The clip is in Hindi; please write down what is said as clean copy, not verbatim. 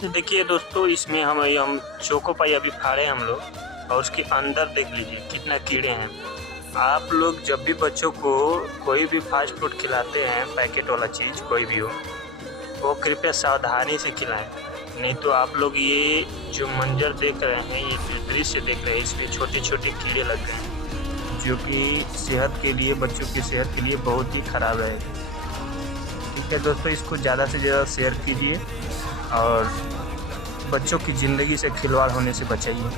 तो देखिए दोस्तों, इसमें हम चोको पाई अभी फाड़े हम लोग, और उसके अंदर देख लीजिए कितना कीड़े हैं। आप लोग जब भी बच्चों को कोई भी फास्ट फूड खिलाते हैं, पैकेट वाला चीज़ कोई भी हो, वो कृपया सावधानी से खिलाएं। नहीं तो आप लोग ये जो मंजर देख रहे हैं, ये जो दृश्य देख रहे हैं, इसमें छोटे छोटे कीड़े लग गए हैं, जो कि सेहत के लिए, बच्चों की सेहत के लिए बहुत ही ख़राब है। ठीक है दोस्तों, इसको ज़्यादा से ज़्यादा शेयर कीजिए और बच्चों की ज़िंदगी से खिलवाड़ होने से बचाइए।